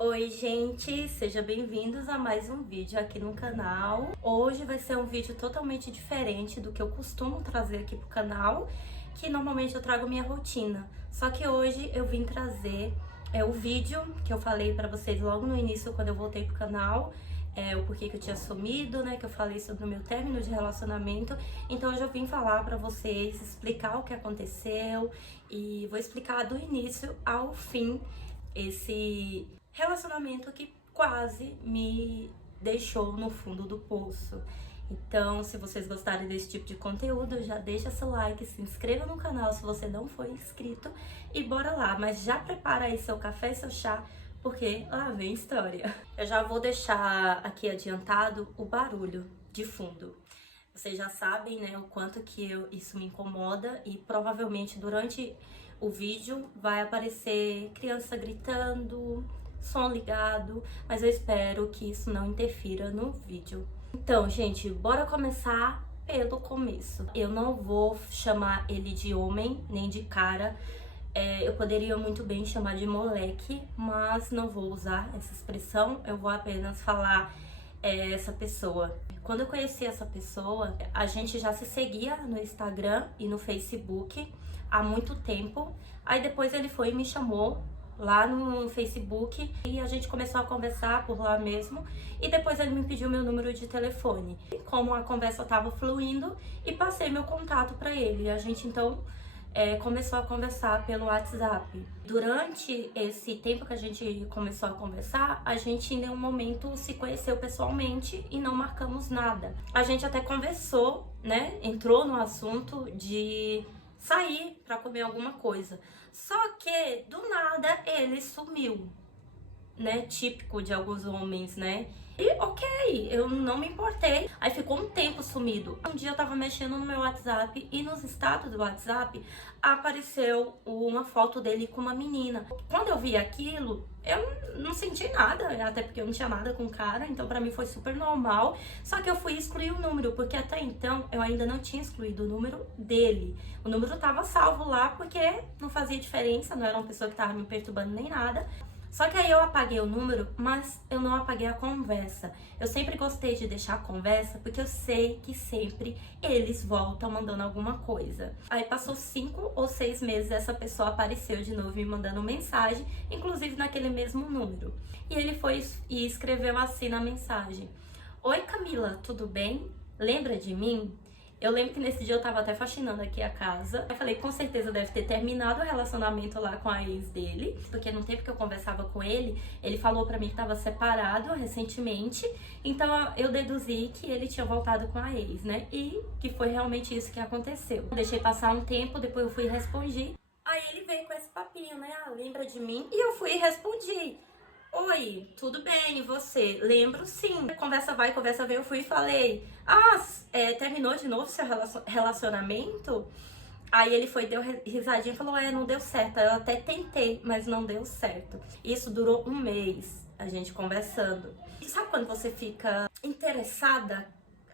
Oi gente, sejam bem-vindos a mais um vídeo aqui no canal. Hoje vai ser um vídeo totalmente diferente do que eu costumo trazer aqui pro canal, que normalmente eu trago minha rotina. Só que hoje eu vim trazer o vídeo que eu falei pra vocês logo no início quando eu voltei pro canal, o porquê que eu tinha sumido, né, que eu falei sobre o meu término de relacionamento. Então hoje eu vim falar pra vocês, explicar o que aconteceu e vou explicar do início ao fim esse relacionamento que quase me deixou no fundo do poço. Então, se vocês gostarem desse tipo de conteúdo, já deixa seu like, se inscreva no canal se você não for inscrito e bora lá. Mas já prepara aí seu café e seu chá, porque lá vem história. Eu já vou deixar aqui adiantado o barulho de fundo. Vocês já sabem, né, o quanto que isso me incomoda e provavelmente durante o vídeo vai aparecer criança gritando, som ligado, mas eu espero que isso não interfira no vídeo. Então, gente, bora começar pelo começo. Eu não vou chamar ele de homem, nem de cara. Eu poderia muito bem chamar de moleque, mas não vou usar essa expressão. Eu vou apenas falar essa pessoa. Quando eu conheci essa pessoa, a gente já se seguia no Instagram e no Facebook há muito tempo. Aí depois ele foi e me chamou lá no Facebook e a gente começou a conversar por lá mesmo. E depois ele me pediu meu número de telefone. Como a conversa estava fluindo, e passei meu contato para ele. E a gente então começou a conversar pelo WhatsApp. Durante esse tempo que a gente começou a conversar, a gente em nenhum momento se conheceu pessoalmente e não marcamos nada. A gente até conversou, né? Entrou no assunto de sair para comer alguma coisa. Só que do nada ele sumiu, né? Típico de alguns homens, né? E ok, eu não me importei. Aí ficou um tempo sumido. Um dia eu tava mexendo no meu WhatsApp e nos status do WhatsApp apareceu uma foto dele com uma menina. Quando eu vi aquilo, eu não senti nada, até porque eu não tinha nada com o cara, então pra mim foi super normal. Só que eu fui excluir o número, porque até então eu ainda não tinha excluído o número dele. O número tava salvo lá porque não fazia diferença, não era uma pessoa que tava me perturbando nem nada. Só que aí eu apaguei o número, mas eu não apaguei a conversa. Eu sempre gostei de deixar a conversa, porque eu sei que sempre eles voltam mandando alguma coisa. Aí passou 5 ou 6 meses, essa pessoa apareceu de novo me mandando mensagem, inclusive naquele mesmo número. E ele foi e escreveu assim na mensagem: Oi Camila, tudo bem? Lembra de mim? Eu lembro que nesse dia eu tava até faxinando aqui a casa. Eu falei, com certeza deve ter terminado o relacionamento lá com a ex dele. Porque no tempo que eu conversava com ele, ele falou pra mim que tava separado recentemente. Então eu deduzi que ele tinha voltado com a ex, né? E que foi realmente isso que aconteceu. Deixei passar um tempo, depois eu fui e respondi. Aí ele veio com esse papinho, né? Ah, lembra de mim? E eu fui e respondi. Oi, tudo bem, e você? Lembro sim. Conversa vai, conversa vem, eu fui e falei: terminou de novo seu relacionamento? Aí ele foi, deu risadinha e falou: não deu certo. Eu até tentei, mas não deu certo. Isso durou um mês, a gente conversando. E sabe quando você fica interessada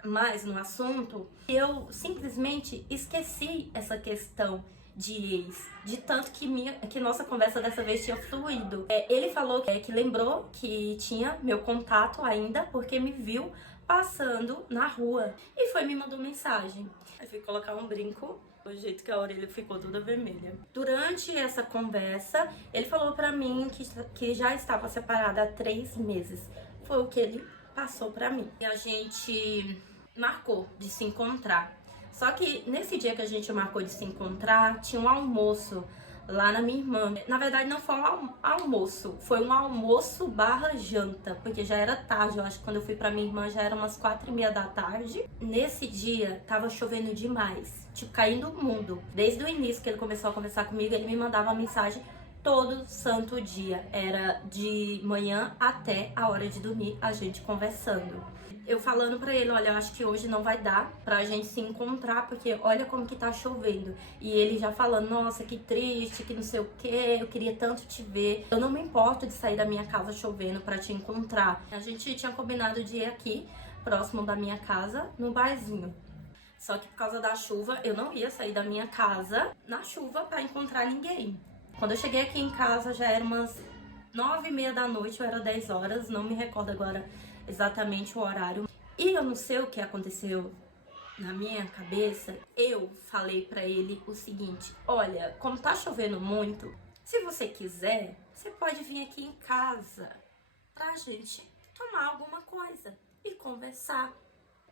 mais no assunto? Eu simplesmente esqueci essa questão de ex, de tanto que nossa conversa dessa vez tinha fluído. Ele falou que lembrou que tinha meu contato ainda, porque me viu passando na rua e foi me mandou mensagem. Aí fui colocar um brinco, do jeito que a orelha ficou toda vermelha. Durante essa conversa, ele falou pra mim que já estava separada há 3 meses. Foi o que ele passou pra mim. E a gente marcou de se encontrar. Só que nesse dia que a gente marcou de se encontrar, tinha um almoço lá na minha irmã. Na verdade não foi um almoço, foi um almoço barra janta, porque já era tarde, eu acho que quando eu fui pra minha irmã já era umas 4:30 da tarde. Nesse dia tava chovendo demais, tipo caindo o mundo. Desde o início que ele começou a conversar comigo, ele me mandava uma mensagem todo santo dia. Era de manhã até a hora de dormir, a gente conversando. Eu falando pra ele, olha, eu acho que hoje não vai dar pra gente se encontrar, porque olha como que tá chovendo. E ele já falando, nossa, que triste, que não sei o que, eu queria tanto te ver. Eu não me importo de sair da minha casa chovendo pra te encontrar. A gente tinha combinado de ir aqui, próximo da minha casa, no barzinho. Só que por causa da chuva, eu não ia sair da minha casa na chuva pra encontrar ninguém. Quando eu cheguei aqui em casa, já era umas 9h30 da noite, ou era 10 horas, não me recordo agora exatamente o horário. E eu não sei o que aconteceu na minha cabeça, eu falei pra ele o seguinte: olha, como tá chovendo muito, se você quiser, você pode vir aqui em casa pra gente tomar alguma coisa e conversar.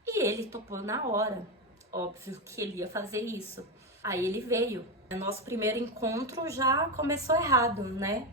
E ele topou na hora, óbvio que ele ia fazer isso. Aí ele veio. Nosso primeiro encontro já começou errado, né?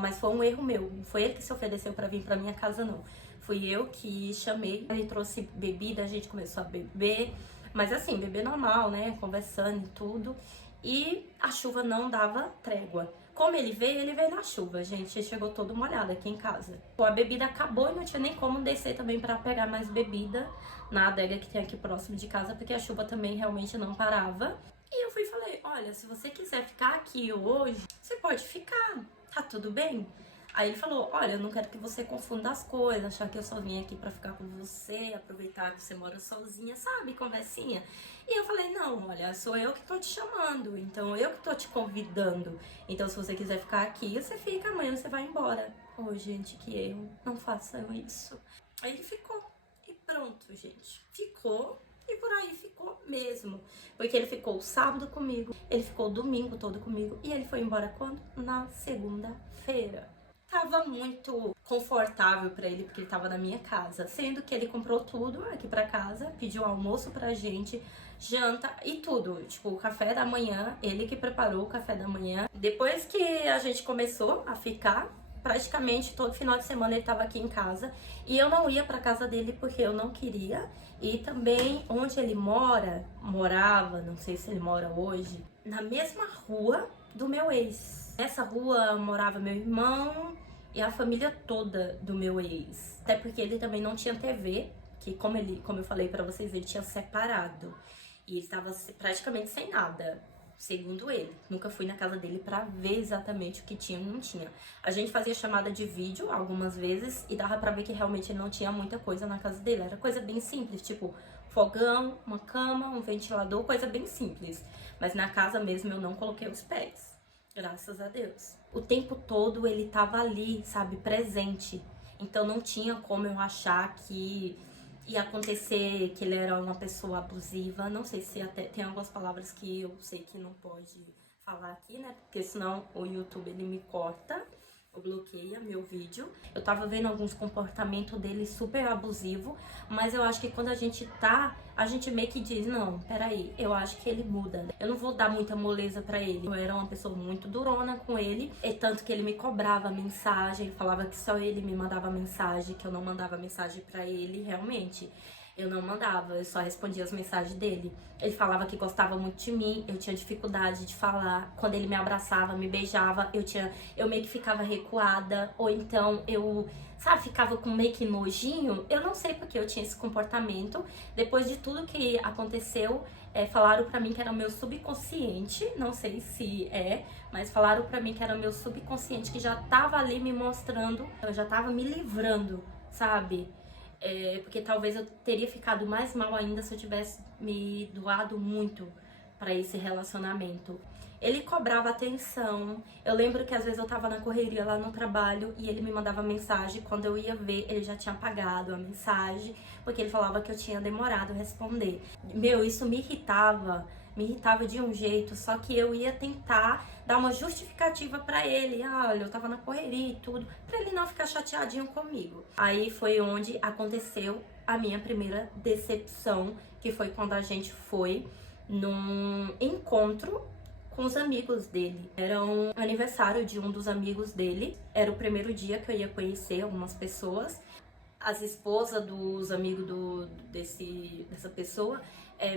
Mas foi um erro meu. Não foi ele que se ofereceu pra vir pra minha casa, não. Fui eu que chamei. Ele trouxe bebida, a gente começou a beber. Mas assim, beber normal, né? Conversando e tudo. E a chuva não dava trégua. Como ele veio na chuva, gente. Ele chegou todo molhado aqui em casa. A bebida acabou e não tinha nem como descer também pra pegar mais bebida na adega que tem aqui próximo de casa, porque a chuva também realmente não parava. E eu fui e falei: olha, se você quiser ficar aqui hoje, você pode ficar, tá tudo bem? Aí ele falou: olha, eu não quero que você confunda as coisas, achar que eu só vim aqui pra ficar com você, aproveitar que você mora sozinha, sabe, conversinha. E eu falei: não, olha, sou eu que tô te chamando, então eu que tô te convidando. Então se você quiser ficar aqui, você fica, amanhã você vai embora. Ô, gente, que erro, não façam isso. Aí ele ficou, e pronto, gente, ficou. E por aí ficou mesmo. Porque ele ficou o sábado comigo, ele ficou o domingo todo comigo. E ele foi embora quando? Na segunda-feira. Tava muito confortável pra ele, porque ele tava na minha casa. Sendo que ele comprou tudo aqui pra casa, pediu almoço pra gente, janta e tudo. Tipo, o café da manhã, ele que preparou o café da manhã. Depois que a gente começou a ficar, praticamente todo final de semana ele tava aqui em casa. E eu não ia pra casa dele porque eu não queria. E também onde ele morava, não sei se ele mora hoje, na mesma rua do meu ex. Nessa rua morava meu irmão e a família toda do meu ex. Até porque ele também não tinha TV, que como eu falei pra vocês, ele tinha separado. E ele estava praticamente sem nada. Segundo ele, nunca fui na casa dele pra ver exatamente o que tinha ou não tinha. A gente fazia chamada de vídeo algumas vezes e dava pra ver que realmente ele não tinha muita coisa na casa dele. Era coisa bem simples, tipo fogão, uma cama, um ventilador, coisa bem simples. Mas na casa mesmo eu não coloquei os pés, graças a Deus. O tempo todo ele tava ali, sabe, presente. Então não tinha como eu achar que ia acontecer que ele era uma pessoa abusiva. Não sei se até tem algumas palavras que eu sei que não pode falar aqui, né? Porque senão o YouTube ele me corta, ou bloqueia meu vídeo. Eu tava vendo alguns comportamentos dele super abusivo, mas eu acho que quando a gente meio que diz: não, peraí, eu acho que ele muda. Eu não vou dar muita moleza pra ele. Eu era uma pessoa muito durona com ele, e tanto que ele me cobrava mensagem, falava que só ele me mandava mensagem, que eu não mandava mensagem pra ele, realmente. Eu não mandava, eu só respondia as mensagens dele. Ele falava que gostava muito de mim, eu tinha dificuldade de falar. Quando ele me abraçava, me beijava, eu meio que ficava recuada. Ou então eu, sabe, ficava com meio que nojinho. Eu não sei porque eu tinha esse comportamento. Depois de tudo que aconteceu, falaram pra mim que era o meu subconsciente. Não sei se mas falaram pra mim que era o meu subconsciente que já tava ali me mostrando. Eu já tava me livrando, sabe? Porque talvez eu teria ficado mais mal ainda se eu tivesse me doado muito para esse relacionamento. Ele cobrava atenção. Eu lembro que às vezes eu tava na correria lá no trabalho e ele me mandava mensagem. Quando eu ia ver, ele já tinha apagado a mensagem, porque ele falava que eu tinha demorado a responder. Meu, isso me irritava de um jeito, só que eu ia tentar dar uma justificativa pra ele. Olha, eu tava na correria e tudo, pra ele não ficar chateadinho comigo. Aí foi onde aconteceu a minha primeira decepção, que foi quando a gente foi num encontro com os amigos dele. Era um aniversário de um dos amigos dele. Era o primeiro dia que eu ia conhecer algumas pessoas. As esposas dos amigos dessa pessoa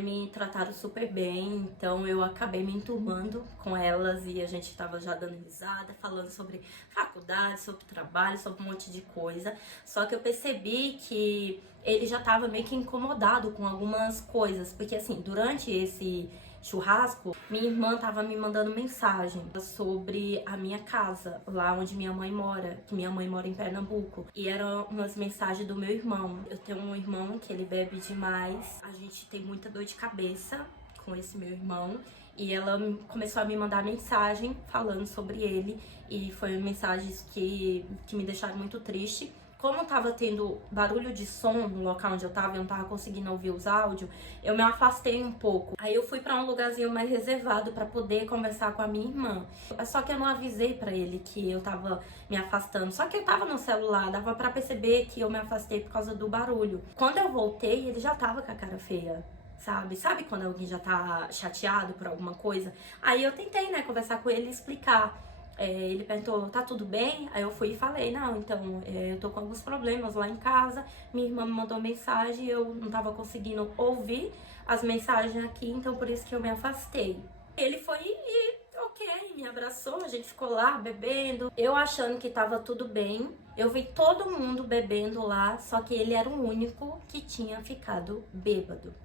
me trataram super bem, então eu acabei me enturmando com elas e a gente tava já dando risada, falando sobre faculdade, sobre trabalho, sobre um monte de coisa. Só que eu percebi que ele já tava meio que incomodado com algumas coisas, porque assim, durante esse churrasco, minha irmã tava me mandando mensagem sobre a minha casa, lá onde minha mãe mora, que minha mãe mora em Pernambuco. E eram umas mensagens do meu irmão. Eu tenho um irmão que ele bebe demais, a gente tem muita dor de cabeça com esse meu irmão. e ela começou a me mandar mensagem falando sobre ele, e foi mensagens que me deixaram muito triste. Como tava tendo barulho de som no local onde eu não tava conseguindo ouvir os áudios, eu me afastei um pouco. Aí eu fui pra um lugarzinho mais reservado pra poder conversar com a minha irmã. Só que eu não avisei pra ele que eu tava me afastando. Só que eu tava no celular, dava pra perceber que eu me afastei por causa do barulho. Quando eu voltei, ele já tava com a cara feia. Sabe quando alguém já tá chateado por alguma coisa? Aí eu tentei, né, conversar com ele e explicar. Ele perguntou, tá tudo bem? Aí eu fui e falei, não, então, eu tô com alguns problemas lá em casa, minha irmã me mandou mensagem, eu não tava conseguindo ouvir as mensagens aqui, então por isso que eu me afastei. Ele foi e, ok, me abraçou, a gente ficou lá bebendo, eu achando que tava tudo bem. Eu vi todo mundo bebendo lá, só que ele era o único que tinha ficado bêbado.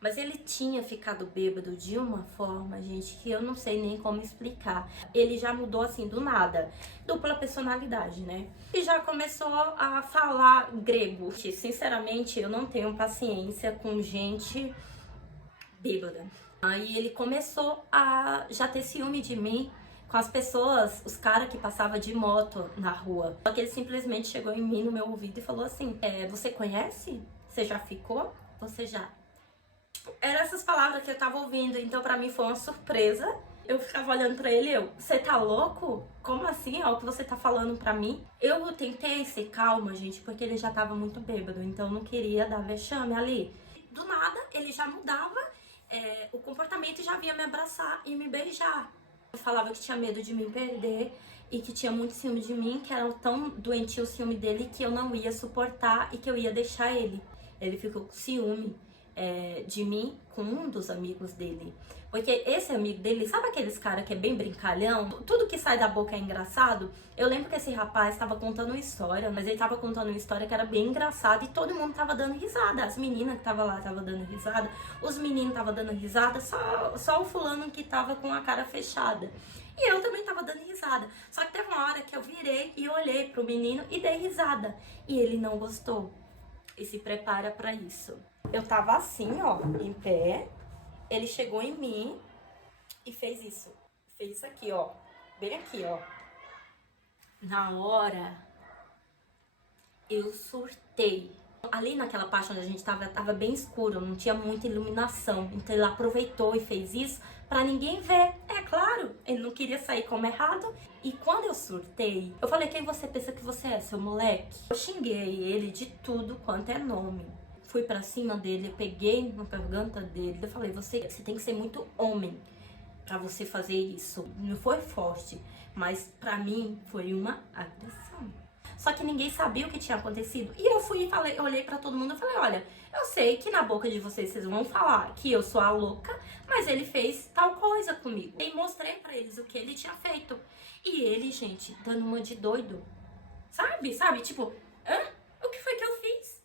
Mas ele tinha ficado bêbado de uma forma, gente, que eu não sei nem como explicar. Ele já mudou assim do nada. Dupla personalidade, né? E já começou a falar grego. Sinceramente, eu não tenho paciência com gente bêbada. Aí ele começou a já ter ciúme de mim com as pessoas, os caras que passavam de moto na rua. Só que ele simplesmente chegou em mim, no meu ouvido, e falou assim, você conhece? Você já ficou? Você já... Eram essas palavras que eu tava ouvindo, então pra mim foi uma surpresa. Eu ficava olhando pra ele, você tá louco? Como assim? É o que você tá falando pra mim? Eu tentei ser calma, gente, porque ele já tava muito bêbado, então eu não queria dar vexame ali. Do nada, ele já mudava o comportamento e já vinha me abraçar e me beijar. Eu falava que tinha medo de me perder e que tinha muito ciúme de mim, que era tão doentio o ciúme dele que eu não ia suportar e que eu ia deixar ele. Ele ficou com ciúme de mim com um dos amigos dele. Porque esse amigo dele, sabe aqueles caras que é bem brincalhão? Tudo que sai da boca é engraçado. Eu lembro que esse rapaz estava contando uma história, mas ele estava contando uma história que era bem engraçada e todo mundo tava dando risada. As meninas que estavam lá estavam dando risada, os meninos estavam dando risada, só o fulano que tava com a cara fechada. E eu também tava dando risada. Só que teve uma hora que eu virei e olhei pro menino e dei risada. E ele não gostou. E se prepara pra isso. Eu tava assim, ó, em pé. Ele chegou em mim e fez isso. Fez isso aqui, ó. Bem aqui, ó. Na hora, eu surtei. Ali naquela parte onde a gente tava bem escuro, não tinha muita iluminação. Então ele aproveitou e fez isso pra ninguém ver. É claro, ele não queria sair como errado. E quando eu surtei, eu falei, quem você pensa que você é, seu moleque? Eu xinguei ele de tudo quanto é nome. Fui pra cima dele, eu peguei na garganta dele, eu falei, você tem que ser muito homem pra você fazer isso. Não foi forte, mas pra mim foi uma agressão. Só que ninguém sabia o que tinha acontecido. E eu fui e falei, eu olhei pra todo mundo e falei, olha, eu sei que na boca de vocês vão falar que eu sou a louca, mas ele fez tal coisa comigo. E mostrei pra eles o que ele tinha feito. E ele, gente, dando uma de doido. Sabe? Tipo, o que foi que eu fiz?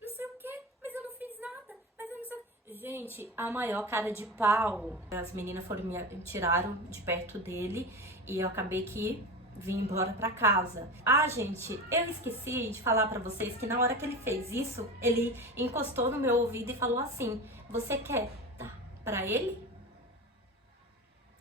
Não sei o quê, mas eu não fiz nada. Mas eu não sei. Gente, a maior cara de pau. As meninas me tiraram de perto dele e eu acabei que vim embora pra casa. Gente, eu esqueci de falar pra vocês que na hora que ele fez isso, ele encostou no meu ouvido e falou assim, você quer dar pra ele?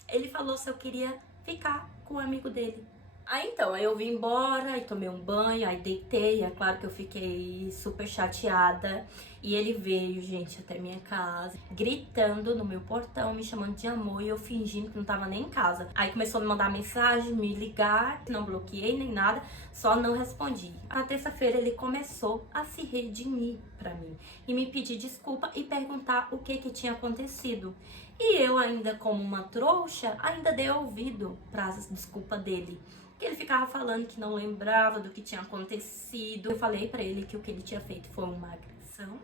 Ele falou se eu queria ficar com o amigo dele. Aí eu vim embora, aí tomei um banho, aí deitei, é claro que eu fiquei super chateada. E ele veio, gente, até minha casa, gritando no meu portão, me chamando de amor e eu fingindo que não tava nem em casa. Aí começou a me mandar mensagem, me ligar, não bloqueei nem nada, só não respondi. Na terça-feira ele começou a se redimir pra mim e me pedir desculpa e perguntar o que tinha acontecido. E eu ainda, como uma trouxa, ainda dei ouvido para as desculpas dele. Que ele ficava falando que não lembrava do que tinha acontecido. Eu falei pra ele que o que ele tinha feito foi uma agressão.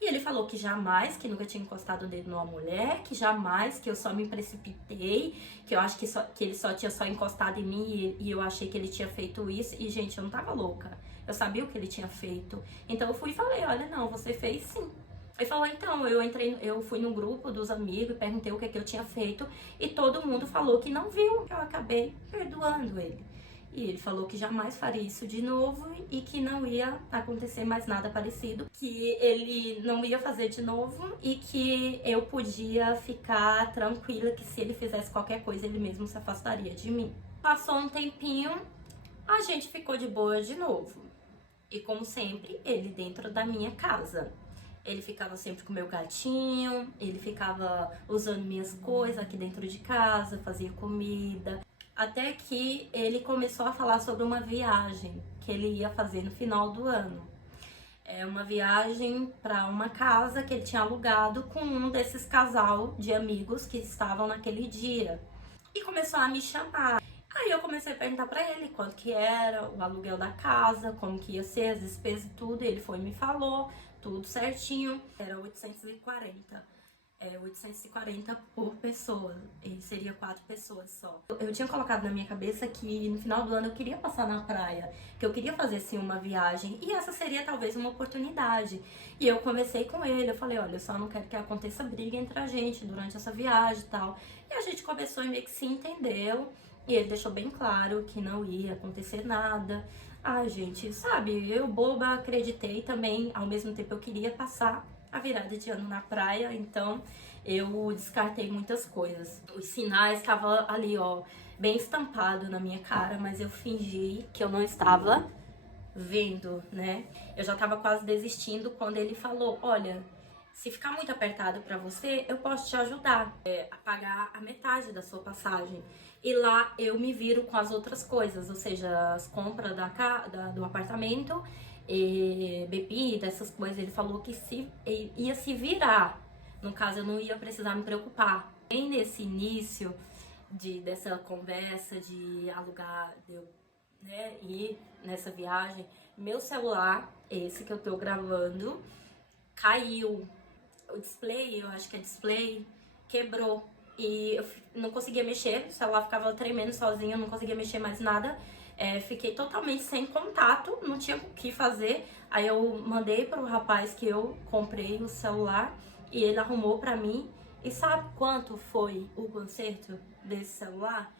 E ele falou que jamais, que nunca tinha encostado o dedo numa mulher, que jamais, que eu só me precipitei, que eu acho que ele só tinha encostado em mim e eu achei que ele tinha feito isso. E, gente, eu não tava louca. Eu sabia o que ele tinha feito. Então eu fui e falei, olha, não, você fez sim. Ele falou, então, eu fui no grupo dos amigos e perguntei o que eu tinha feito e todo mundo falou que não viu. Eu acabei perdoando ele. E ele falou que jamais faria isso de novo e que não ia acontecer mais nada parecido, que ele não ia fazer de novo e que eu podia ficar tranquila que se ele fizesse qualquer coisa, ele mesmo se afastaria de mim. Passou um tempinho, a gente ficou de boa de novo. E como sempre, ele dentro da minha casa. Ele ficava sempre com meu gatinho, ele ficava usando minhas coisas aqui dentro de casa, fazia comida. Até que ele começou a falar sobre uma viagem que ele ia fazer no final do ano. É uma viagem para uma casa que ele tinha alugado com um desses casal de amigos que estavam naquele dia. E começou a me chamar. Aí eu comecei a perguntar pra ele quanto que era o aluguel da casa, como que ia ser, as despesas e tudo. E ele foi e me falou tudo certinho. Era 840 por pessoa. E seria 4 pessoas só. Eu tinha colocado na minha cabeça que no final do ano eu queria passar na praia, que eu queria fazer assim uma viagem. E essa seria talvez uma oportunidade. E eu conversei com ele, eu falei, olha, eu só não quero que aconteça briga entre a gente durante essa viagem e tal. E a gente começou e meio que se entendeu. E ele deixou bem claro que não ia acontecer nada. Ah, gente, sabe, eu boba acreditei também. Ao mesmo tempo eu queria passar a virada de ano na praia, então eu descartei muitas coisas. Os sinais estavam ali, ó, bem estampado na minha cara, mas eu fingi que eu não estava vendo, né? Eu já tava quase desistindo quando ele falou, olha, se ficar muito apertado pra você, eu posso te ajudar a pagar a metade da sua passagem. E lá eu me viro com as outras coisas, ou seja, as compras do apartamento, bebida, essas coisas. Ele falou que ia se virar. No caso, eu não ia precisar me preocupar. Bem nesse início dessa conversa de alugar, né, ir nessa viagem, meu celular, esse que eu tô gravando, caiu. O display, eu acho que é display, quebrou. E eu não conseguia mexer, o celular ficava tremendo sozinho, eu não conseguia mexer mais nada. Fiquei totalmente sem contato, não tinha o que fazer. Aí eu mandei para o rapaz que eu comprei o celular e ele arrumou para mim. E sabe quanto foi o conserto desse celular?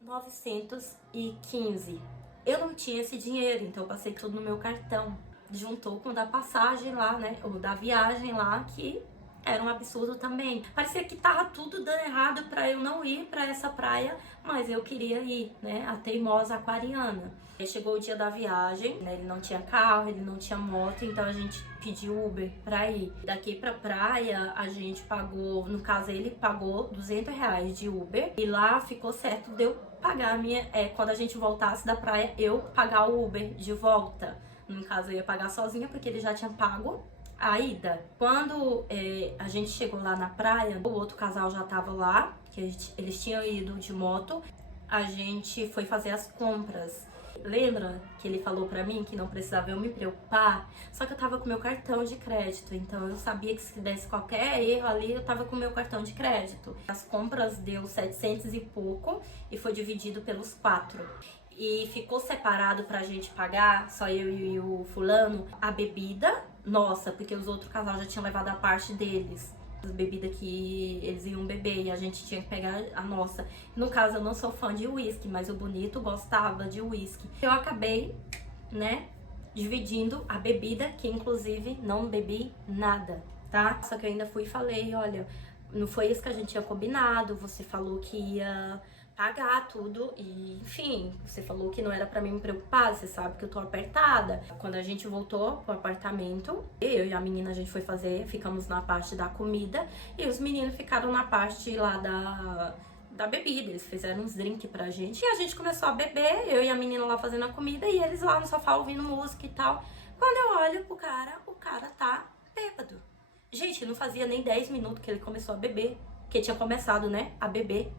915. Eu não tinha esse dinheiro, então eu passei tudo no meu cartão. Juntou com o da passagem lá, né? O da viagem lá, que era um absurdo também. Parecia que tava tudo dando errado pra eu não ir pra essa praia, mas eu queria ir, né? A teimosa aquariana. Aí chegou o dia da viagem, né? Ele não tinha carro, ele não tinha moto, então a gente pediu Uber pra ir. Daqui pra praia, a gente pagou, no caso ele pagou R$ 200 de Uber. E lá ficou certo de eu pagar a minha, quando a gente voltasse da praia, eu pagar o Uber de volta. No caso eu ia pagar sozinha, porque ele já tinha pago a ida. Quando a gente chegou lá na praia, o outro casal já tava lá, que eles tinham ido de moto. A gente foi fazer as compras. Lembra que ele falou pra mim que não precisava eu me preocupar? Só que eu tava com meu cartão de crédito, então eu sabia que se desse qualquer erro ali, eu tava com meu cartão de crédito. As compras deu 700 e pouco e foi dividido pelos 4. E ficou separado pra gente pagar, só eu e o fulano, a bebida nossa, porque os outros casal já tinham levado a parte deles. As bebidas que eles iam beber e a gente tinha que pegar a nossa. No caso, eu não sou fã de uísque, mas o bonito gostava de uísque. Eu acabei, né, dividindo a bebida, que inclusive não bebi nada, tá? Só que eu ainda fui e falei, olha, não foi isso que a gente tinha combinado, você falou que ia pagar tudo e, enfim, você falou que não era pra mim me preocupar, você sabe que eu tô apertada. Quando a gente voltou pro apartamento, eu e a menina, a gente foi ficamos na parte da comida e os meninos ficaram na parte lá da bebida. Eles fizeram uns drinks pra gente e a gente começou a beber, eu e a menina lá fazendo a comida e eles lá no sofá ouvindo música e tal. Quando eu olho pro cara, o cara tá bêbado. Gente, não fazia nem 10 minutos que ele começou a beber, que tinha começado, né, a beber.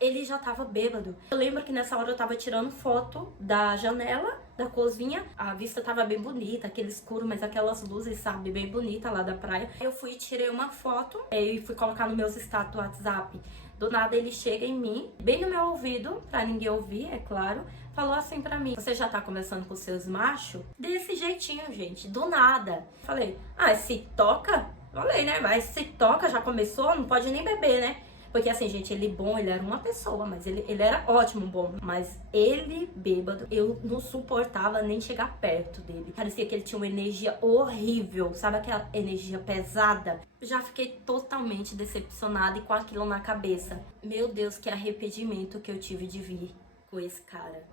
Ele já tava bêbado. Eu lembro que nessa hora eu tava tirando foto da janela da cozinha. A vista tava bem bonita, aquele escuro, mas aquelas luzes, sabe, bem bonita lá da praia. Eu fui e tirei uma foto e fui colocar nos meus status do WhatsApp. Do nada ele chega em mim, bem no meu ouvido, pra ninguém ouvir, é claro. Falou assim pra mim, você já tá conversando com seus machos? Desse jeitinho, gente, do nada. Falei, se toca? Falei, né, mas se toca, já começou, não pode nem beber, né? Porque assim, gente, ele bom, ele era uma pessoa, mas ele era ótimo, bom. Mas ele, bêbado, eu não suportava nem chegar perto dele. Parecia que ele tinha uma energia horrível, sabe aquela energia pesada? Já fiquei totalmente decepcionada e com aquilo na cabeça. Meu Deus, que arrependimento que eu tive de vir com esse cara.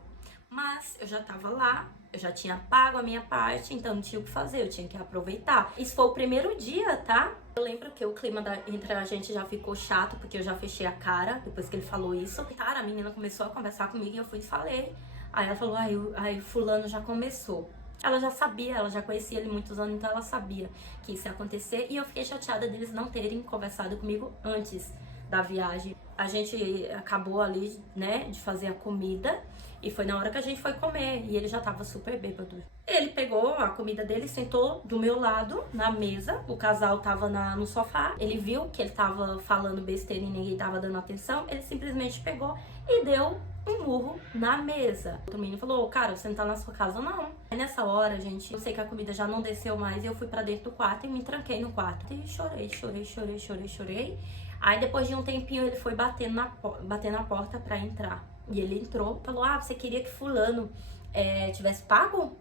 Mas eu já tava lá, eu já tinha pago a minha parte, então não tinha o que fazer, eu tinha que aproveitar. Isso foi o primeiro dia, tá? Eu lembro que o clima entre a gente já ficou chato, porque eu já fechei a cara depois que ele falou isso. Cara, a menina começou a conversar comigo e eu fui e falei. Aí ela falou, aí fulano já começou. Ela já sabia, ela já conhecia ele muitos anos, então ela sabia que isso ia acontecer. E eu fiquei chateada deles não terem conversado comigo antes da viagem. A gente acabou ali, né, de fazer a comida. E foi na hora que a gente foi comer, e ele já tava super bêbado. Ele pegou a comida dele, sentou do meu lado, na mesa. O casal tava no sofá. Ele viu que ele tava falando besteira e ninguém tava dando atenção. Ele simplesmente pegou e deu um murro na mesa. O menino falou, cara, você não tá na sua casa, não. Aí nessa hora, gente, eu sei que a comida já não desceu mais. E eu fui pra dentro do quarto e me tranquei no quarto. E chorei. Aí depois de um tempinho ele foi bater na porta pra entrar. E ele entrou, falou, você queria que fulano tivesse pago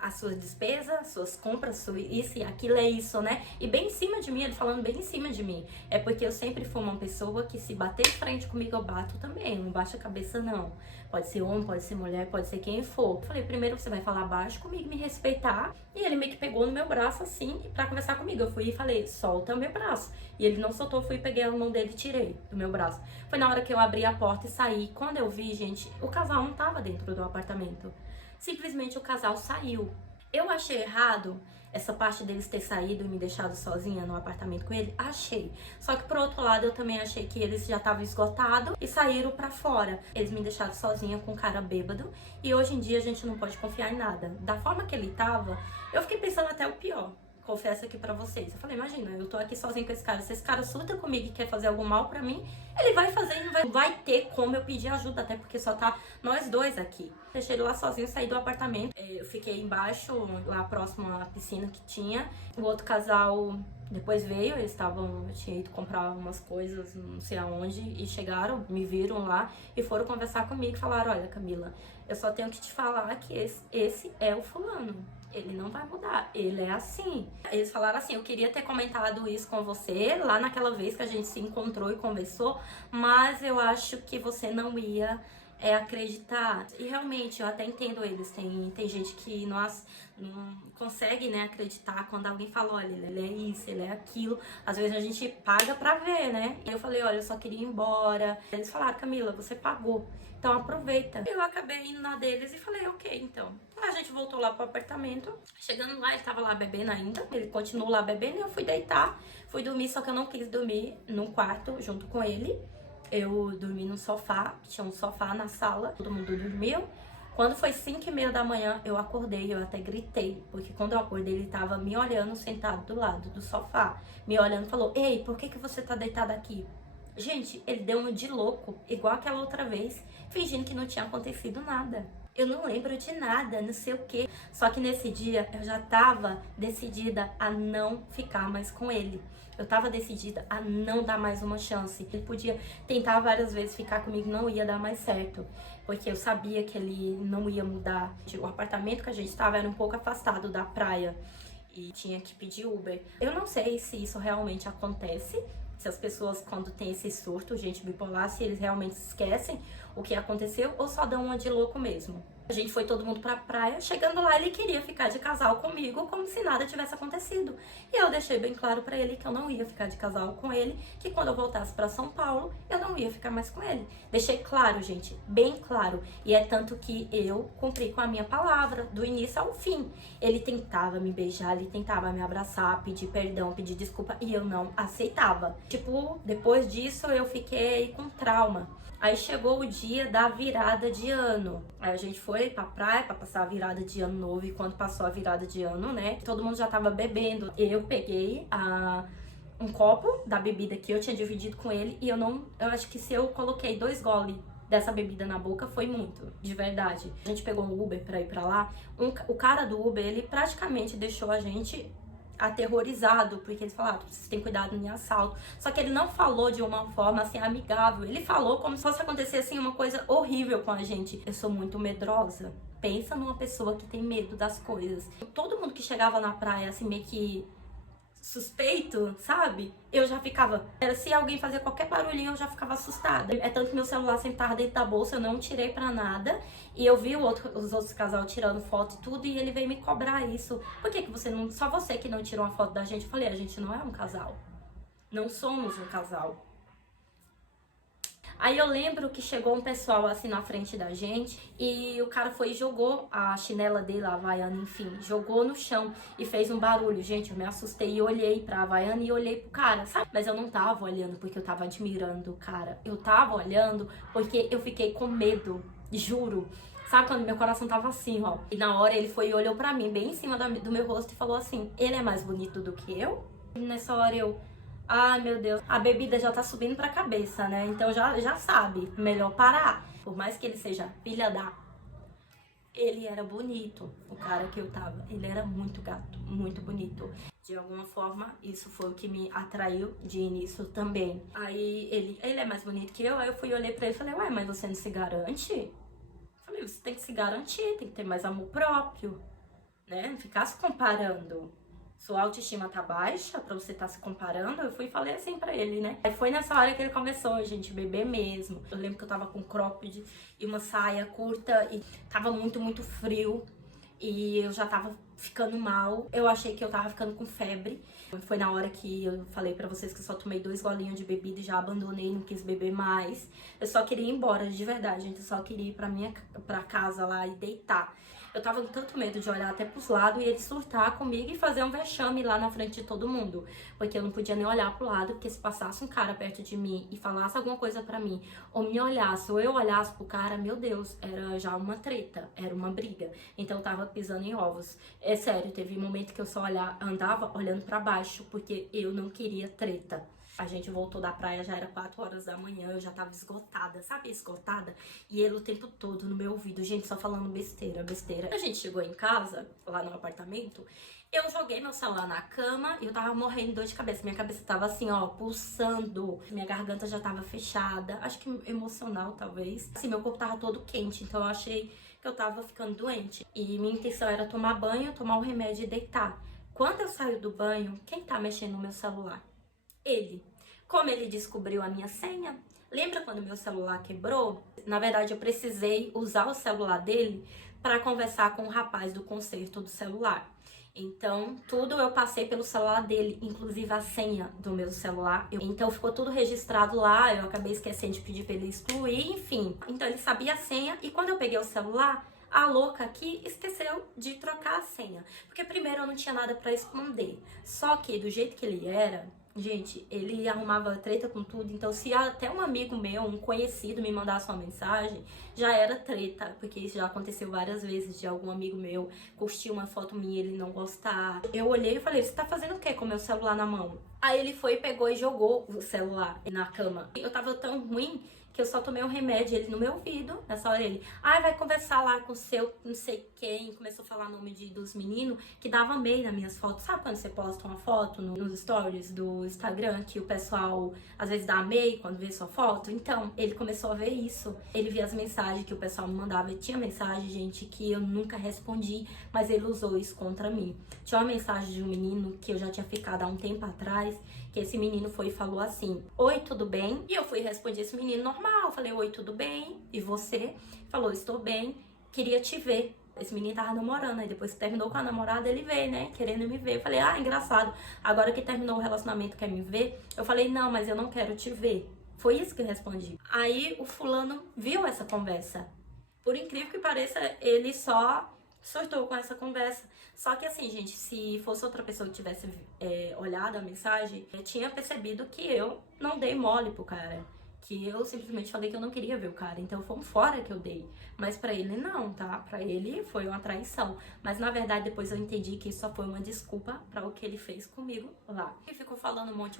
as suas despesas, suas compras, isso e aquilo, é isso, né? E bem em cima de mim, ele falando bem em cima de mim. É porque eu sempre fui uma pessoa que se bater de frente comigo, eu bato também, não baixo a cabeça não. Pode ser homem, pode ser mulher, pode ser quem for. Eu falei, primeiro você vai falar baixo comigo, me respeitar. E ele meio que pegou no meu braço assim, pra conversar comigo. Eu fui e falei, solta o meu braço. E ele não soltou, fui e peguei a mão dele e tirei do meu braço. Foi na hora que eu abri a porta e saí. Quando eu vi, gente, o casal não tava dentro do apartamento. Simplesmente o casal saiu. Eu achei errado essa parte deles ter saído e me deixado sozinha no apartamento com ele? Achei. Só que por outro lado eu também achei que eles já estavam esgotados e saíram pra fora. Eles me deixaram sozinha com um cara bêbado e hoje em dia a gente não pode confiar em nada. Da forma que ele tava, eu fiquei pensando até o pior. Confesso aqui pra vocês. Eu falei, imagina, eu tô aqui sozinha com esse cara. Se esse cara surta comigo e quer fazer algum mal pra mim, ele vai fazer e não vai ter como eu pedir ajuda, até porque só tá nós dois aqui. Deixei ele lá sozinho, saí do apartamento. Eu fiquei embaixo, lá próximo à piscina que tinha. O outro casal depois veio, eles estavam, eu tinha ido comprar umas coisas, não sei aonde, e chegaram, me viram lá e foram conversar comigo e falaram, olha, Camila, eu só tenho que te falar que esse é o fulano. Ele não vai mudar, ele é assim. Eles falaram assim, eu queria ter comentado isso com você lá naquela vez que a gente se encontrou e conversou, mas eu acho que você não ia acreditar. E realmente, eu até entendo eles, tem gente que não consegue, né, acreditar quando alguém fala, olha, ele é isso, ele é aquilo. Às vezes a gente paga pra ver, né? E eu falei, olha, eu só queria ir embora. Eles falaram, Camila, você pagou, então aproveita. Eu acabei indo na deles e falei, ok, então. A gente voltou lá pro apartamento. Chegando lá, ele tava lá bebendo ainda. Ele continuou lá bebendo e eu fui deitar. Fui dormir, só que eu não quis dormir no quarto junto com ele. Eu dormi no sofá, tinha um sofá na sala, todo mundo dormiu. Quando foi 5h30 da manhã, eu acordei, eu até gritei, porque quando eu acordei, ele tava me olhando sentado do lado do sofá, me olhando e falou, ei, por que você tá deitada aqui? Gente, ele deu um de louco, igual aquela outra vez, fingindo que não tinha acontecido nada. Eu não lembro de nada, não sei o que. Só que nesse dia, eu já tava decidida a não ficar mais com ele. Eu tava decidida a não dar mais uma chance. Ele podia tentar várias vezes ficar comigo, não ia dar mais certo. Porque eu sabia que ele não ia mudar. O apartamento que a gente tava era um pouco afastado da praia. E tinha que pedir Uber. Eu não sei se isso realmente acontece. Se as pessoas, quando tem esse surto, gente bipolar, se eles realmente esquecem o que aconteceu ou só dão uma de louco mesmo. A gente foi todo mundo pra praia, chegando lá ele queria ficar de casal comigo como se nada tivesse acontecido. E eu deixei bem claro pra ele que eu não ia ficar de casal com ele, que quando eu voltasse pra São Paulo, eu não ia ficar mais com ele. Deixei claro, gente, bem claro. E é tanto que eu cumpri com a minha palavra, do início ao fim. Ele tentava me beijar, ele tentava me abraçar, pedir perdão, pedir desculpa, e eu não aceitava. Tipo, depois disso eu fiquei com trauma. Aí chegou o dia da virada de ano. Aí a gente foi pra praia pra passar a virada de ano novo. E quando passou a virada de ano, né, todo mundo já tava bebendo. Eu peguei um copo da bebida que eu tinha dividido com ele. E eu acho que se eu coloquei 2 goles dessa bebida na boca, foi muito, de verdade. A gente pegou um Uber pra ir pra lá. O cara do Uber, ele praticamente deixou a gente aterrorizado, porque eles falaram, vocês têm cuidado em assalto. Só que ele não falou de uma forma assim amigável, ele falou como se fosse acontecer assim uma coisa horrível com a gente. Eu sou muito medrosa. Pensa numa pessoa que tem medo das coisas. Todo mundo que chegava na praia assim meio que suspeito, sabe? Eu já ficava, se alguém fazia qualquer barulhinho, eu já ficava assustada. É tanto que meu celular sempre tava dentro da bolsa, eu não tirei pra nada. E eu vi os outros casal tirando foto e tudo, e ele veio me cobrar isso. Por que você não, só você que não tirou uma foto da gente? Eu falei, a gente não é um casal. Não somos um casal. Aí eu lembro que chegou um pessoal assim na frente da gente e o cara foi e jogou a chinela dele, a Havaiana, enfim, jogou no chão e fez um barulho. Gente, eu me assustei e olhei pra Havaiana e olhei pro cara, sabe? Mas eu não tava olhando porque eu tava admirando o cara. Eu tava olhando porque eu fiquei com medo, juro. Sabe quando meu coração tava assim, ó? E na hora ele foi e olhou pra mim, bem em cima do meu rosto e falou assim, ele é mais bonito do que eu? E nessa hora eu... Ai, meu Deus, a bebida já tá subindo pra cabeça, né? Então já sabe, melhor parar. Por mais que ele seja filha da... Ele era bonito, o cara que eu tava. Ele era muito gato, muito bonito. De alguma forma, isso foi o que me atraiu de início também. Aí ele é mais bonito que eu, aí eu fui e olhei pra ele e falei, ué, mas você não se garante? Eu falei, você tem que se garantir, tem que ter mais amor próprio, né? Não ficar se comparando. Sua autoestima tá baixa pra você tá se comparando? Eu fui e falei assim pra ele, né? Aí foi nessa hora que ele começou, a gente, beber mesmo. Eu lembro que eu tava com cropped e uma saia curta e tava muito, muito frio. E eu já tava ficando mal. Eu achei que eu tava ficando com febre. Foi na hora que eu falei pra vocês que eu só tomei 2 golinhos de bebida e já abandonei, não quis beber mais. Eu só queria ir embora, de verdade, gente. Eu só queria ir pra casa lá e deitar. Eu tava com tanto medo de olhar até pros lados e ele surtar comigo e fazer um vexame lá na frente de todo mundo. Porque eu não podia nem olhar pro lado, porque se passasse um cara perto de mim e falasse alguma coisa pra mim, ou me olhasse, ou eu olhasse pro cara, meu Deus, era já uma treta, era uma briga. Então eu tava pisando em ovos. É sério, teve um momento que eu só andava olhando pra baixo, porque eu não queria treta. A gente voltou da praia, já era 4 horas da manhã, eu já tava esgotada, sabe, esgotada? E ele o tempo todo no meu ouvido, gente, só falando besteira, besteira. A gente chegou em casa, lá no apartamento, eu joguei meu celular na cama e eu tava morrendo de dor de cabeça. Minha cabeça tava assim, ó, pulsando. Minha garganta já tava fechada, acho que emocional, talvez. Assim, meu corpo tava todo quente, então eu achei que eu tava ficando doente. E minha intenção era tomar banho, tomar um remédio e deitar. Quando eu saio do banho, quem tá mexendo no meu celular? Ele. Como ele descobriu a minha senha, lembra quando meu celular quebrou? Na verdade, eu precisei usar o celular dele para conversar com o rapaz do conserto do celular. Então, tudo eu passei pelo celular dele, inclusive a senha do meu celular. Então, ficou tudo registrado lá, eu acabei esquecendo de pedir para ele excluir, enfim. Então, ele sabia a senha e quando eu peguei o celular, a louca aqui esqueceu de trocar a senha. Porque primeiro eu não tinha nada para esconder. Só que do jeito que ele era... Gente, ele arrumava treta com tudo, então se até um amigo meu, um conhecido, me mandasse uma mensagem, já era treta, porque isso já aconteceu várias vezes de algum amigo meu curtir uma foto minha e ele não gostar. Eu olhei e falei, você tá fazendo o quê com o meu celular na mão? Aí ele foi, pegou e jogou o celular na cama. Eu tava tão ruim que eu só tomei um remédio, ele no meu ouvido, nessa hora ele, vai conversar lá com o seu não sei quem, começou a falar o nome dos meninos, que dava MEI nas minhas fotos. Sabe quando você posta uma foto nos stories do Instagram, que o pessoal às vezes dá MEI quando vê sua foto? Então, ele começou a ver isso. Ele via as mensagens que o pessoal me mandava, e tinha mensagem, gente, que eu nunca respondi, mas ele usou isso contra mim. Tinha uma mensagem de um menino que eu já tinha ficado há um tempo atrás, que esse menino foi e falou assim, oi, tudo bem? E eu fui responder esse menino normal, falei, oi, tudo bem? E você? Falou, estou bem, queria te ver. Esse menino tava namorando, aí depois que terminou com a namorada, ele veio, né, querendo me ver. Eu falei, engraçado, agora que terminou o relacionamento, quer me ver? Eu falei, não, mas eu não quero te ver. Foi isso que eu respondi. Aí o fulano viu essa conversa. Por incrível que pareça, ele só surtou com essa conversa. Só que assim, gente, se fosse outra pessoa que tivesse olhado a mensagem, eu tinha percebido que eu não dei mole pro cara. que eu simplesmente falei que eu não queria ver o cara, então foi um fora que eu dei. Mas pra ele não, tá? Pra ele foi uma traição. Mas na verdade depois eu entendi que isso só foi uma desculpa pra o que ele fez comigo lá. Ele ficou falando um monte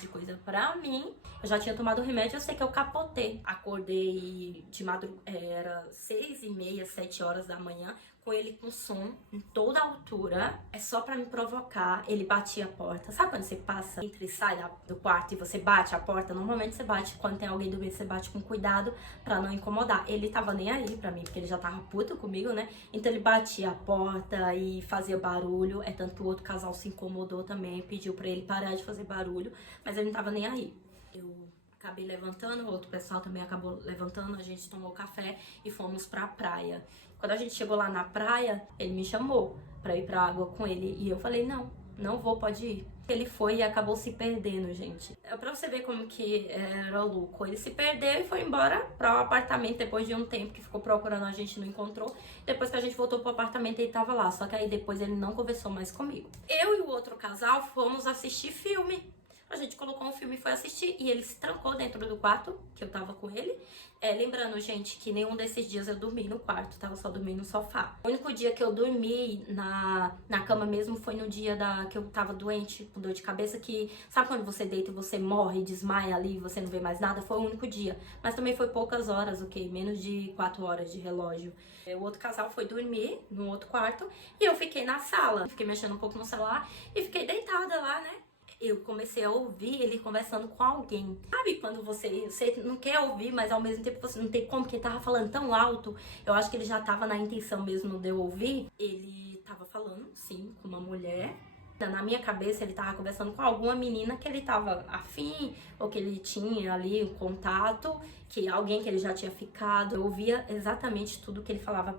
de coisa pra mim. Eu já tinha tomado o remédio, eu sei que eu capotei. Acordei de madrugada, era 6h30, 7 horas da manhã, com ele com som em toda a altura, é só pra me provocar. Ele batia a porta. Sabe quando você passa, entra e sai do quarto e você bate a porta? Normalmente você bate, quando tem alguém dormindo, você bate com cuidado pra não incomodar. Ele tava nem aí pra mim, porque ele já tava puto comigo, né? Então ele batia a porta e fazia barulho. É tanto que o outro casal se incomodou também, pediu pra ele parar de fazer barulho, mas ele não tava nem aí. Eu acabei levantando, o outro pessoal também acabou levantando, a gente tomou café e fomos pra praia. Quando a gente chegou lá na praia, ele me chamou pra ir pra água com ele. E eu falei, não vou, pode ir. Ele foi e acabou se perdendo, gente. É pra você ver como que era louco. Ele se perdeu e foi embora pro apartamento depois de um tempo que ficou procurando, a gente não encontrou. Depois que a gente voltou pro apartamento, ele tava lá. Só que aí depois ele não conversou mais comigo. Eu e o outro casal fomos assistir filme. A gente colocou um filme e foi assistir. E ele se trancou dentro do quarto, que eu tava com ele. Lembrando, gente, que nenhum desses dias eu dormi no quarto, tava só dormindo no sofá. O único dia que eu dormi na cama mesmo foi no dia que eu tava doente, com dor de cabeça, que... Sabe quando você deita e você morre, desmaia ali e você não vê mais nada? Foi o único dia. Mas também foi poucas horas, ok? Menos de 4 horas de relógio. O outro casal foi dormir no outro quarto e eu fiquei na sala. Fiquei mexendo um pouco no celular e fiquei deitada lá, né? Eu comecei a ouvir ele conversando com alguém. Sabe quando você não quer ouvir, mas ao mesmo tempo você não tem como, porque ele tava falando tão alto. Eu acho que ele já tava na intenção mesmo de eu ouvir. Ele tava falando, sim, com uma mulher. Na minha cabeça ele tava conversando com alguma menina que ele tava afim, ou que ele tinha ali um contato, que alguém que ele já tinha ficado. Eu ouvia exatamente tudo que ele falava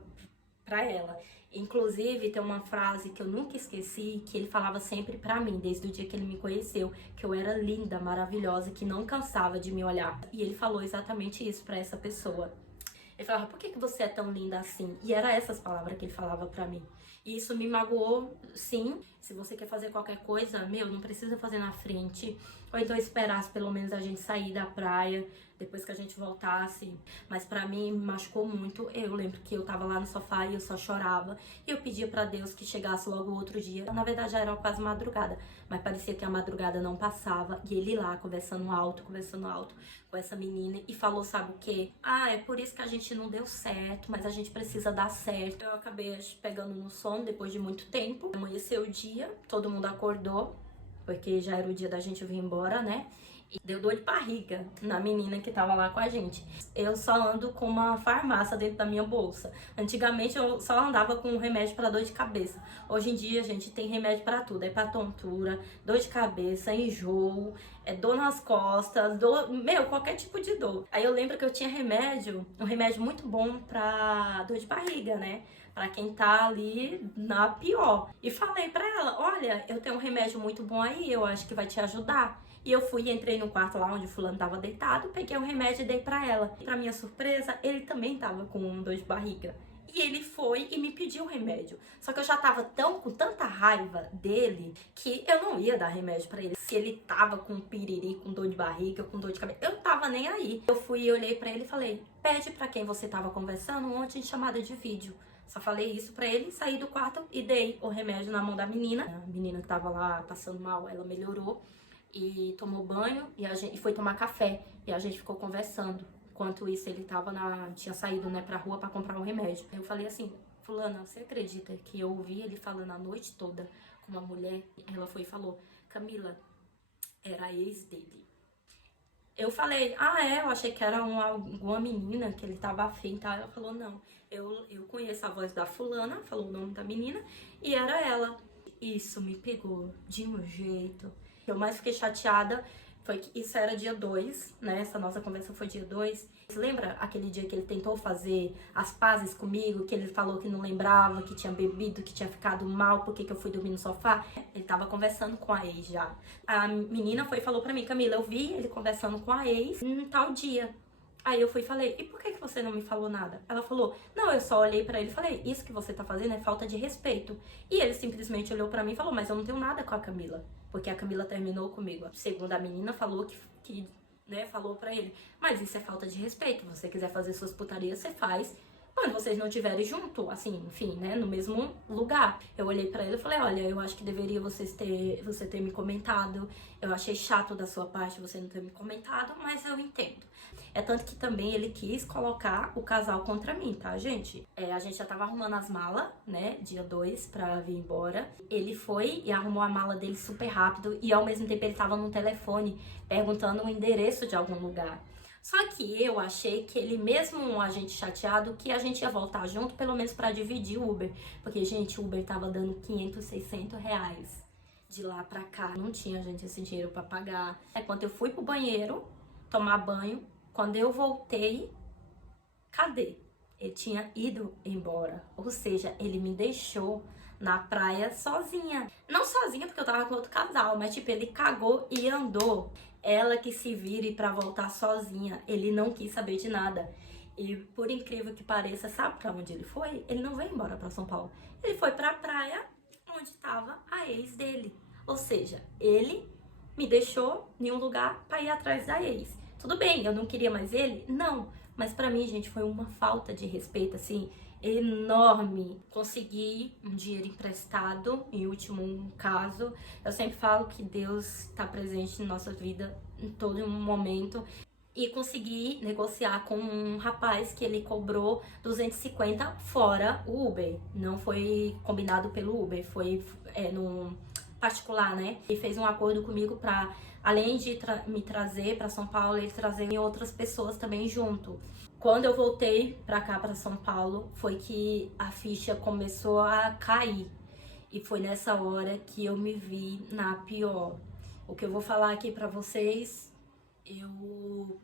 pra ela. Inclusive, tem uma frase que eu nunca esqueci, que ele falava sempre pra mim, desde o dia que ele me conheceu, que eu era linda, maravilhosa, que não cansava de me olhar. E ele falou exatamente isso pra essa pessoa. Ele falava, por que você é tão linda assim? E era essas palavras que ele falava pra mim. E isso me magoou, sim. Se você quer fazer qualquer coisa, não precisa fazer na frente. Ou então esperasse pelo menos a gente sair da praia, depois que a gente voltasse. Mas pra mim, me machucou muito. Eu lembro que eu tava lá no sofá e eu só chorava. E eu pedia pra Deus que chegasse logo o outro dia. Na verdade, já era quase madrugada. Mas parecia que a madrugada não passava. E ele lá, conversando alto com essa menina. E falou, sabe o quê? É por isso que a gente não deu certo, mas a gente precisa dar certo. Eu acabei pegando no sono depois de muito tempo. Amanheceu o dia, todo mundo acordou, porque já era o dia da gente vir embora, né? E deu dor de barriga na menina que tava lá com a gente. Eu só ando com uma farmácia dentro da minha bolsa. Antigamente eu só andava com remédio para dor de cabeça. Hoje em dia, gente, tem remédio para tudo. É para tontura, dor de cabeça, enjoo, dor nas costas, qualquer tipo de dor. Aí eu lembro que eu tinha um remédio muito bom pra dor de barriga, né? Pra quem tá ali na pior. E falei pra ela, olha, eu tenho um remédio muito bom aí, eu acho que vai te ajudar. E eu fui, entrei no quarto lá onde o fulano tava deitado, peguei um remédio e dei pra ela. E pra minha surpresa, ele também tava com dor de barriga. E ele foi e me pediu o remédio. Só que eu já tava com tanta raiva dele, que eu não ia dar remédio pra ele. Se ele tava com piriri, com dor de barriga, com dor de cabeça, eu tava nem aí. Eu fui e olhei pra ele e falei, pede pra quem você tava conversando ontem em chamada de vídeo. Só falei isso pra ele, saí do quarto e dei o remédio na mão da menina. A menina que tava lá passando mal, ela melhorou e tomou banho e foi tomar café. E a gente ficou conversando. Enquanto isso, ele tinha saído, né, pra rua pra comprar um remédio. Eu falei assim, fulana, você acredita que eu ouvi ele falando a noite toda com uma mulher? Ela foi e falou, Camila, era a ex dele. Eu falei, eu achei que era alguma menina que ele tava afim, tá? Ela falou, não, eu conheço a voz da fulana, falou o nome da menina, e era ela. Isso me pegou de um jeito. Eu mais fiquei chateada foi que isso era dia 2, né? Essa nossa conversa foi dia 2. Você lembra aquele dia que ele tentou fazer as pazes comigo, que ele falou que não lembrava, que tinha bebido, que tinha ficado mal, porque que eu fui dormir no sofá? Ele tava conversando com a ex já. A menina foi e falou pra mim, Camila, eu vi ele conversando com a ex em tal dia. Aí eu fui e falei, e por que você não me falou nada? Ela falou, não, eu só olhei pra ele e falei, isso que você tá fazendo é falta de respeito. E ele simplesmente olhou pra mim e falou, mas eu não tenho nada com a Camila, porque a Camila terminou comigo. Segundo a menina, falou que né, falou pra ele, mas isso é falta de respeito, se você quiser fazer suas putarias, você faz, quando vocês não estiverem junto, assim, enfim, né, no mesmo lugar. Eu olhei pra ele e falei, olha, eu acho que deveria você ter me comentado, eu achei chato da sua parte você não ter me comentado, mas eu entendo. É tanto que também ele quis colocar o casal contra mim, tá, gente? A gente já tava arrumando as malas, né, dia 2 pra vir embora. Ele foi e arrumou a mala dele super rápido e ao mesmo tempo ele tava no telefone perguntando o endereço de algum lugar. Só que eu achei que ele, mesmo a gente chateado, que a gente ia voltar junto, pelo menos pra dividir o Uber. Porque, gente, o Uber tava dando 500, 600 reais de lá pra cá. Não tinha, gente, esse dinheiro pra pagar. Quando eu fui pro banheiro tomar banho, quando eu voltei, cadê? Ele tinha ido embora. Ou seja, ele me deixou na praia sozinha. Não sozinha porque eu tava com outro casal, mas tipo, ele cagou e andou. Ela que se vire pra voltar sozinha. Ele não quis saber de nada. E por incrível que pareça, sabe pra onde ele foi? Ele não veio embora pra São Paulo. Ele foi pra praia onde tava a ex dele. Ou seja, ele me deixou em um lugar pra ir atrás da ex. Tudo bem, eu não queria mais ele? Não. Mas pra mim, gente, foi uma falta de respeito, assim, enorme. Consegui um dinheiro emprestado, em último caso. Eu sempre falo que Deus está presente na nossa vida em todo momento. E consegui negociar com um rapaz que ele cobrou 250 fora o Uber. Não foi combinado pelo Uber, foi no particular, né? Ele fez um acordo comigo pra, além de me trazer pra São Paulo, ele trazer outras pessoas também junto. Quando eu voltei pra cá, pra São Paulo, foi que a ficha começou a cair. E foi nessa hora que eu me vi na pior. O que eu vou falar aqui pra vocês, eu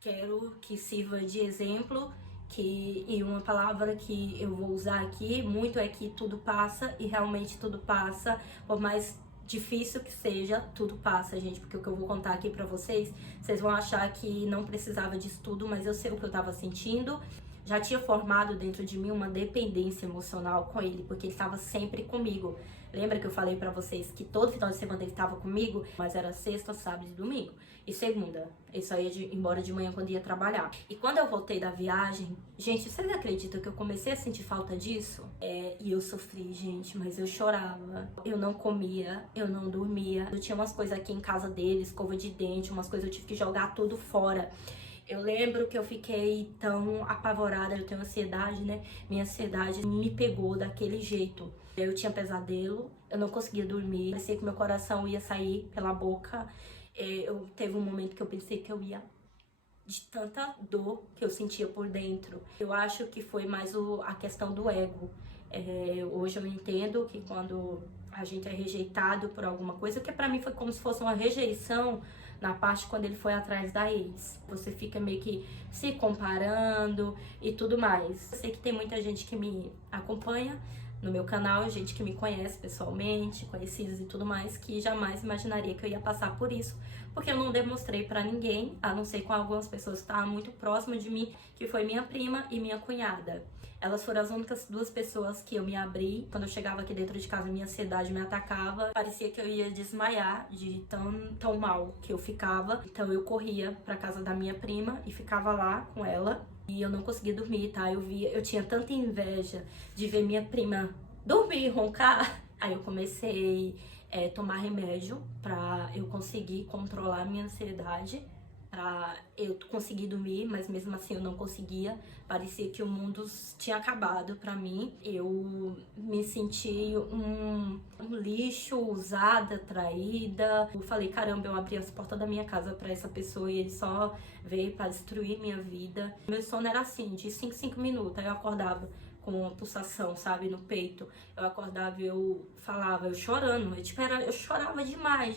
quero que sirva de exemplo, e uma palavra que eu vou usar aqui muito é que tudo passa, e realmente tudo passa, por mais difícil que seja, tudo passa, gente, porque o que eu vou contar aqui pra vocês, vocês vão achar que não precisava disso tudo, mas eu sei o que eu tava sentindo. Já tinha formado dentro de mim uma dependência emocional com ele, porque ele estava sempre comigo. Lembra que eu falei pra vocês que todo final de semana ele estava comigo? Mas era sexta, sábado e domingo. E segunda, ele só ia embora de manhã quando ia trabalhar. E quando eu voltei da viagem, gente, vocês acreditam que eu comecei a sentir falta disso? E eu sofri, gente, mas eu chorava. Eu não comia, eu não dormia. Eu tinha umas coisas aqui em casa dele, escova de dente, umas coisas eu tive que jogar tudo fora. Eu lembro que eu fiquei tão apavorada, eu tenho ansiedade, né? Minha ansiedade me pegou daquele jeito. Eu tinha pesadelo, eu não conseguia dormir, parecia que meu coração ia sair pela boca. Teve um momento que eu pensei que eu ia, de tanta dor que eu sentia por dentro. Eu acho que foi mais a questão do ego. Hoje eu entendo que quando a gente é rejeitado por alguma coisa, que pra mim foi como se fosse uma rejeição na parte quando ele foi atrás da ex. Você fica meio que se comparando e tudo mais. Eu sei que tem muita gente que me acompanha no meu canal, gente que me conhece pessoalmente, conhecidos e tudo mais, que jamais imaginaria que eu ia passar por isso, porque eu não demonstrei pra ninguém, a não ser com algumas pessoas que estavam muito próximas de mim, que foi minha prima e minha cunhada. Elas foram as únicas duas pessoas que eu me abri. Quando eu chegava aqui dentro de casa, minha ansiedade me atacava. Parecia que eu ia desmaiar de tão mal que eu ficava. Então eu corria pra casa da minha prima e ficava lá com ela. E eu não conseguia dormir, tá? Eu tinha tanta inveja de ver minha prima dormir e roncar. Aí eu comecei a tomar remédio pra eu conseguir controlar a minha ansiedade, pra eu conseguir dormir, mas mesmo assim eu não conseguia. Parecia que o mundo tinha acabado pra mim. Eu me senti um lixo, usada, traída. Eu falei, caramba, eu abri as portas da minha casa pra essa pessoa e ele só veio pra destruir minha vida. Meu sono era assim, de 5 em 5 minutos. Aí eu acordava com uma pulsação, sabe, no peito. Eu acordava e eu falava, eu chorando. Eu chorava demais.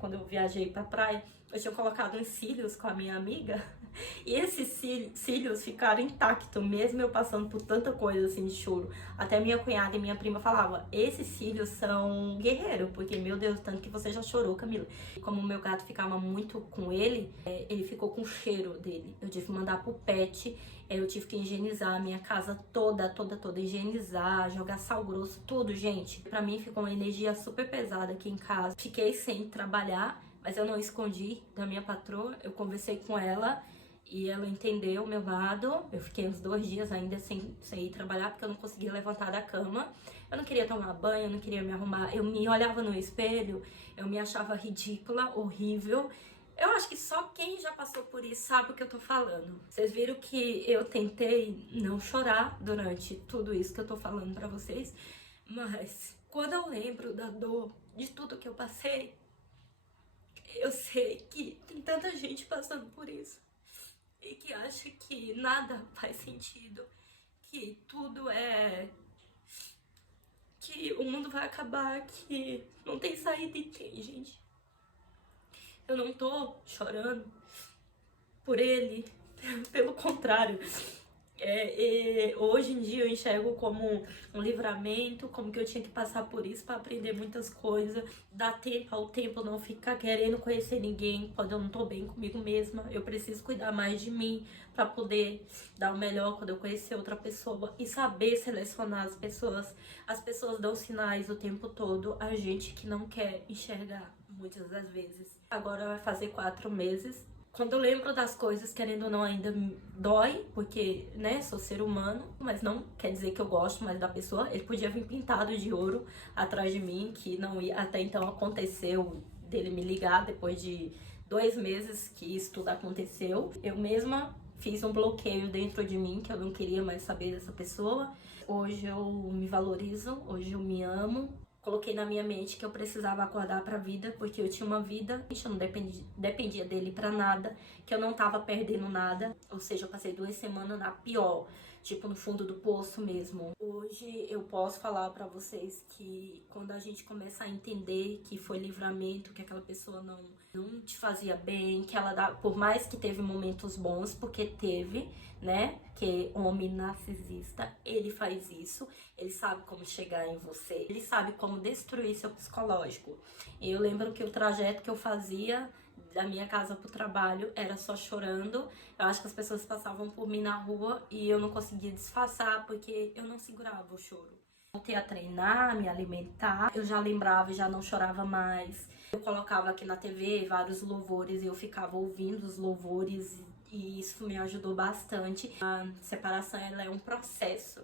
Quando eu viajei pra praia, eu tinha colocado uns cílios com a minha amiga. E esses cílios ficaram intactos, mesmo eu passando por tanta coisa assim de choro. Até minha cunhada e minha prima falavam, esses cílios são guerreiros, porque, meu Deus, tanto que você já chorou, Camila. E como o meu gato ficava muito com ele, ele ficou com o cheiro dele. Eu tive que mandar pro pet, eu tive que higienizar a minha casa toda, higienizar, jogar sal grosso, tudo, gente. Pra mim ficou uma energia super pesada aqui em casa. Fiquei sem trabalhar, mas eu não escondi da minha patroa. Eu conversei com ela e ela entendeu o meu lado. Eu fiquei uns 2 dias ainda sem ir trabalhar, porque eu não conseguia levantar da cama. Eu não queria tomar banho, eu não queria me arrumar. Eu me olhava no espelho, eu me achava ridícula, horrível. Eu acho que só quem já passou por isso sabe o que eu tô falando. Vocês viram que eu tentei não chorar durante tudo isso que eu tô falando pra vocês, mas quando eu lembro da dor, de tudo que eu passei, eu sei que tem tanta gente passando por isso e que acha que nada faz sentido, que tudo que o mundo vai acabar, que não tem saída e tem, gente. Eu não tô chorando por ele, pelo contrário. Hoje em dia eu enxergo como um livramento, como que eu tinha que passar por isso para aprender muitas coisas, dar tempo ao tempo, não ficar querendo conhecer ninguém quando eu não tô bem comigo mesma. Eu preciso cuidar mais de mim para poder dar o melhor quando eu conhecer outra pessoa e saber selecionar as pessoas. As pessoas dão sinais o tempo todo, a gente que não quer enxergar muitas das vezes. Agora vai fazer 4 meses. Quando eu lembro das coisas, querendo ou não, ainda dói, porque, né, sou ser humano, mas não quer dizer que eu gosto mais da pessoa. Ele podia vir pintado de ouro atrás de mim, que não ia, até então aconteceu dele me ligar depois de 2 meses que isso tudo aconteceu. Eu mesma fiz um bloqueio dentro de mim, que eu não queria mais saber dessa pessoa. Hoje eu me valorizo, hoje eu me amo. Coloquei na minha mente que eu precisava acordar pra vida, porque eu tinha uma vida, eu não dependia dele pra nada, que eu não tava perdendo nada. Ou seja, eu passei 2 semanas na pior, tipo no fundo do poço mesmo. Hoje eu posso falar pra vocês que quando a gente começa a entender que foi livramento, que aquela pessoa não te fazia bem, que ela por mais que teve momentos bons, porque teve, né? Que homem narcisista, ele faz isso, ele sabe como chegar em você, ele sabe como destruir seu psicológico. E eu lembro que o trajeto que eu fazia da minha casa pro trabalho era só chorando. Eu acho que as pessoas passavam por mim na rua e eu não conseguia disfarçar porque eu não segurava o choro. Voltei a treinar, me alimentar, eu já lembrava e já não chorava mais. Eu colocava aqui na TV vários louvores e eu ficava ouvindo os louvores e isso me ajudou bastante. A separação, ela é um processo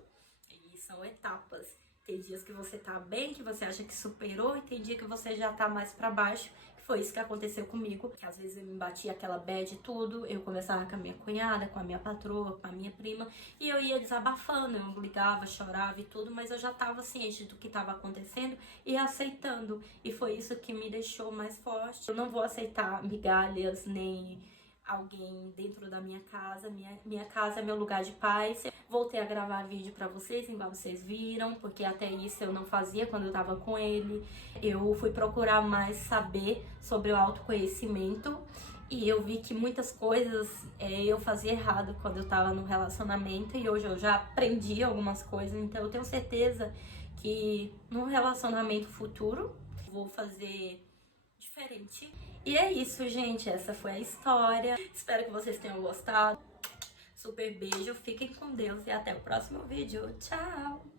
e são etapas. Tem dias que você tá bem, que você acha que superou, e tem dia que você já tá mais pra baixo. Foi isso que aconteceu comigo, que às vezes eu me batia aquela bad e tudo, eu conversava com a minha cunhada, com a minha patroa, com a minha prima, e eu ia desabafando, eu ligava, chorava e tudo, mas eu já tava ciente do que tava acontecendo e aceitando, e foi isso que me deixou mais forte. Eu não vou aceitar migalhas, nem alguém dentro da minha casa. Minha casa é meu lugar de paz. Voltei a gravar vídeo pra vocês, igual vocês viram, porque até isso eu não fazia quando eu tava com ele. Eu fui procurar mais saber sobre o autoconhecimento e eu vi que muitas coisas eu fazia errado quando eu tava no relacionamento, e hoje eu já aprendi algumas coisas, então eu tenho certeza que no relacionamento futuro vou fazer diferente. E é isso, gente. Essa foi a história. Espero que vocês tenham gostado. Super beijo, fiquem com Deus e até o próximo vídeo. Tchau!